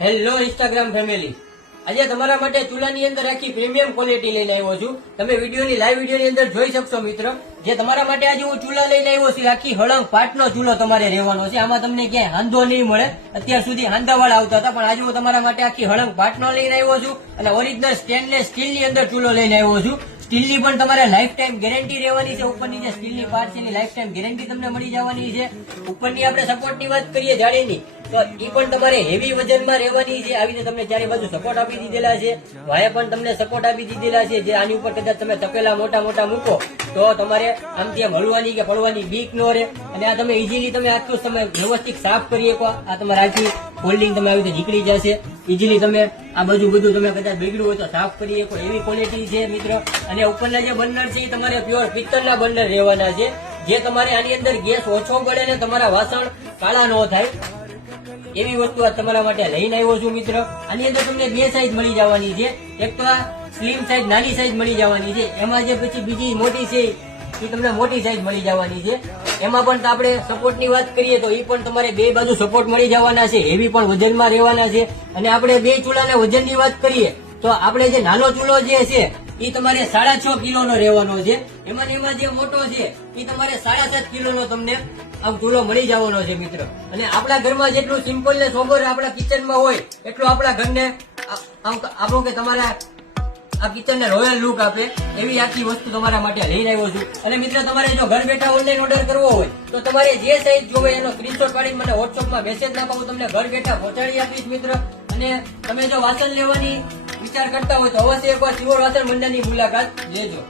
Hello Instagram family, આજે તમારા માટે ચૂલાની અંદર આખી પ્રીમિયમ ક્વોલિટી લઈને આવ્યો છું. તમે વિડીયોની લાઈવ વિડીયોની અંદર જોઈ શકશો મિત્ર. જે તમારા માટે આજે હું ચૂલા લઈને આવ્યો છું, આખી હળંગ પાટનો ચૂલો તમારે રહેવાનો છે. આમાં તમને ક્યાંય હાંધો નહીં મળે. અત્યાર સુધી હાંધાવાળા આવતા હતા, પણ આજે હું તમારા માટે આખી હળંગ પાટનો લઈને આવ્યો છું અને ઓરિજિનલ સ્ટેનલેસ સ્ટીલની અંદર ચૂલો લઈને આવ્યો છું. સ્ટીલની પણ તમારે લાઈફ ટાઈમ ગેરંટી રહેવાની છે. ઉપરની જે સ્ટીલની પાર્ટ છે એની લાઈફ ટાઈમ ગેરંટી તમને મળી જવાની છે. ઉપરની આપણે સપોર્ટની વાત કરીએ જાળીની, તો એ પણ તમારે હેવી વજનમાં રહેવાની છે. આવીને તમને ચારે બાજુ સપોર્ટ આપી દીધેલા છે. વાયા પણ તમને સપોર્ટ આપી દીધેલા છે. જે આની ઉપર કદાચ તમે તપેલા મોટા મોટા મૂકો તો તમારે આમથી આમ હળવાની કે પડવાની બીક ન રહે. અને આ તમે ઇઝીલી તમે આખું તમે વ્યવસ્થિત સાફ કરી શકો. આ તમારે આખી ફોલ્ડિંગ તમે આવી રીતે નીકળી જશે. ઇઝીલી તમે આ બાજુ બધું તમે કદાચ બગડ્યું હોય તો સાફ કરી શકો એવી ક્વોલિટી છે મિત્ર. અને ઉપરના જે બર્નર છે એ તમારે પ્યોર પિત્તળના બર્નર રહેવાના છે. જે તમારે આની અંદર ગેસ ઓછો બળે ને તમારા વાસણ કાળા ન થાય એવી વસ્તુ આ તમારા માટે લઈને આવ્યો છું મિત્ર. આની અંદર તમને બે સાઈઝ મળી જવાની છે. એક તો આ સ્લિમ સાઈઝ નાની સાઈઝ મળી જવાની છે. એમાં જે પછી બીજી મોટી છે એ તમને મોટી સાઈઝ મળી જવાની છે. એમાં પણ આપણે સપોર્ટની વાત કરીએ તો એ પણ તમારે બે બાજુ સપોર્ટ મળી જવાના છે. એવી પણ વજનમાં રહેવાના છે. અને આપણે બે ચૂલાના વજનની વાત કરીએ તો આપણે જે નાનો ચૂલો જે છે એ તમારે 6.5 કિલોનો રહેવાનો છે. એમાં જે મોટો છે એ તમારે 7.5 કિલોનો તમને આમ ચૂલો મળી જવાનો છે મિત્ર. અને આપણા ઘરમાં જેટલું સિમ્પલ ને સોબર આપણા કિચનમાં હોય એટલું આપણા ઘરને આપણું કે તમારા આ કિચન ને રોયલ લુક આપે એવી આખી વસ્તુ તમારા માટે લઈને આવ્યો છું. અને મિત્ર, તમારે જો ઘર બેઠા ઓનલાઈન ઓર્ડર કરવો હોય તો તમારે જે સાઈઝ જોવે એનો સ્ક્રીનશોટ પાડીને મને વોટ્સઅપમાં મેસેજ નાખો, હું તમને ઘર બેઠા પહોંચાડી આપીશ મિત્ર. અને તમે જો વાસણ લેવાની વિચાર કરતા હોય તો અવશ્ય એકવાર શિવોર વાસણ મંડળની મુલાકાત લેજો.